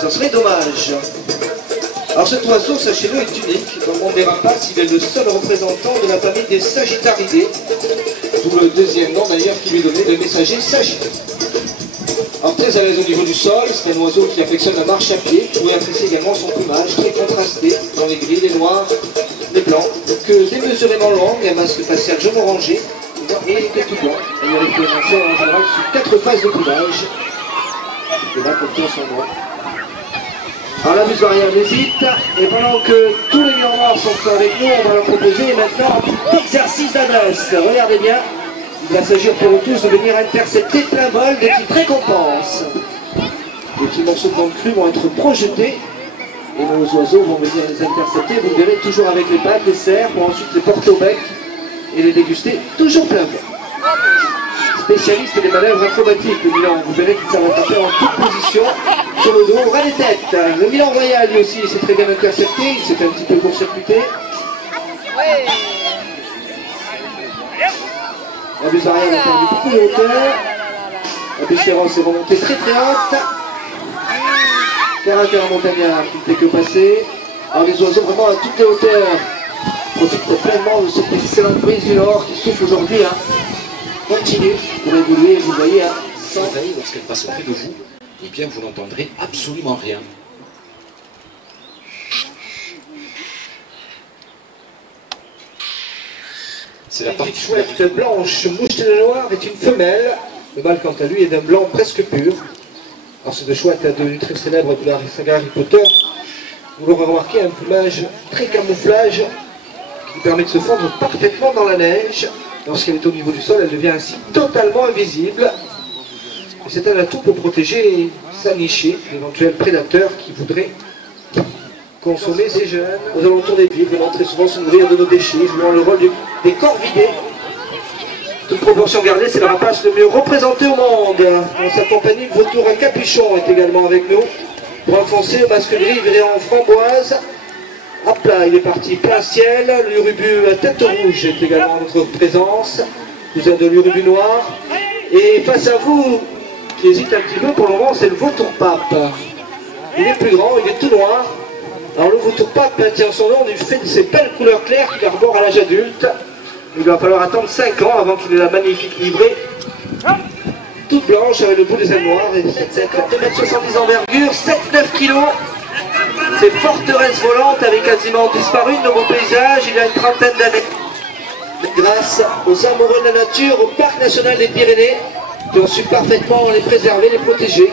Ça serait dommage. Alors cet oiseau, sachez-le, est unique dans le monde des rapaces. Il est le seul représentant de la famille des Sagittaridés, d'où le deuxième nom d'ailleurs qui lui est donné, le messager Sagittaire. Alors très à l'aise au niveau du sol, c'est un oiseau qui affectionne la marche à pied. Vous pouvez apprécier également son plumage très contrasté dans les gris, les noirs, les blancs. Donc démesurément long, un masque facial jaune orangé et des tout blanc. Il y a référencé en général sur 4 phases de plumage. Et là, comme son nom. Alors la buse arrière hésite, et pendant que tous les miroirs sont avec nous, on va leur proposer maintenant un petit exercice d'adresse. Regardez bien, il va s'agir pour eux tous de venir intercepter plein vol des petites récompenses. Les petits morceaux de bande crue vont être projetés, et nos oiseaux vont venir les intercepter, vous le verrez toujours avec les pattes, les serres, pour ensuite les porter au bec et les déguster toujours plein vol. Spécialiste des manœuvres acrobatiques, le Milan, vous verrez qu'il s'en va taper en toute position. Sur le dos, bras des têtes. Le Milan Royal, lui aussi, s'est très bien intercepté. Il s'est un petit peu court-circuité. La buse arrière a perdu beaucoup de hauteur. La buse féroce est remontée très très haute. Caractère montagnard qui ne fait que passer. Alors les oiseaux vraiment à toutes les hauteurs profitent pleinement de cette excellente brise du Nord qui souffle aujourd'hui. Continue pour évoluer, vous voyez. Lorsqu'elle passe auprès de vous, eh bien vous n'entendrez absolument rien. C'est la petite chouette blanche mouchetée de noir est une femelle. Le mâle quant à lui est d'un blanc presque pur. Alors cette chouette est devenue très célèbre de la saga Harry Potter. Vous l'aurez remarqué, un plumage très camouflage qui permet de se fondre parfaitement dans la neige. Lorsqu'elle est au niveau du sol, elle devient ainsi totalement invisible. C'est un atout pour protéger sa nichée d'éventuels prédateurs qui voudraient consommer ces jeunes. Aux alentours des villes, venant très souvent se nourrir de nos déchets, jouant le rôle des corvidés. Toute proportion gardée, c'est le rapace le mieux représenté au monde. En sa compagnie, le vautour à capuchon est également avec nous. Brun foncé au masque gris, viré en framboise. Hop là, il est parti plein ciel. L'urubu à tête rouge est également en notre présence. Cousin de l'urubu noir. Et face à vous, qui hésite un petit peu pour le moment, c'est le vautour pape. Il est plus grand, il est tout noir. Alors le vautour pape tient son nom du fait de ses belles couleurs claires qu'il arbore à l'âge adulte. Il va falloir attendre 5 ans avant qu'il ait la magnifique livrée toute blanche avec le bout des ailes noires. Et 2,70 m d'envergure, 7-9 kg. Ces forteresses volantes avaient quasiment disparu de nos paysages il y a une trentaine d'années. Grâce aux amoureux de la nature, au Parc National des Pyrénées, qui ont su parfaitement les préserver, les protéger.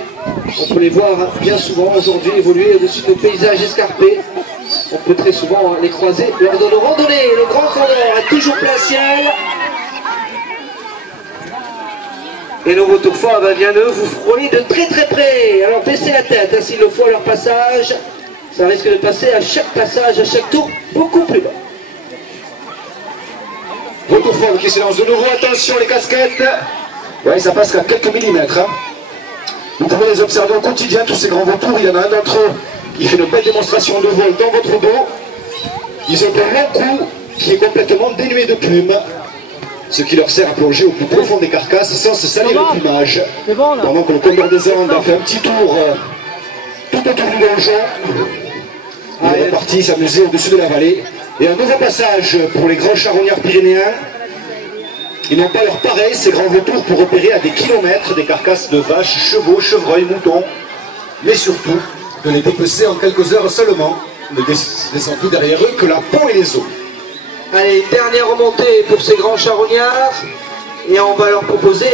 On peut les voir bien souvent aujourd'hui évoluer au-dessus de nos paysages escarpés. On peut très souvent les croiser lors de nos randonnées. Le grand condor est toujours plein ciel. Et nos vautours forts vienneux vous frôlez de très très près. Alors baissez la tête s'il le faut à leur passage. Ça risque de passer à chaque passage, à chaque tour, beaucoup plus bas. Vautour fort qui s'élance de nouveau. Attention les casquettes. Ouais, ça passe qu'à quelques millimètres. Vous pouvez les observer au quotidien, tous ces grands vautours. Il y en a un d'entre eux qui fait une belle démonstration de vol dans votre dos. Ils ont un long cou qui est complètement dénué de plumes, ce qui leur sert à plonger au plus profond des carcasses sans se salir le plumage. Pendant que le condor des Andes a fait un petit tour tout autour du donjon, il est reparti s'amuser au-dessus de la vallée. Et un nouveau passage pour les grands charognards pyrénéens. Ils n'ont pas leur pareil, ces grands vautours, pour repérer à des kilomètres des carcasses de vaches, chevaux, chevreuils, moutons, mais surtout de les dépecer en quelques heures seulement, ne laissant plus derrière eux que la peau et les os. Allez, dernière remontée pour ces grands charognards, et on va leur proposer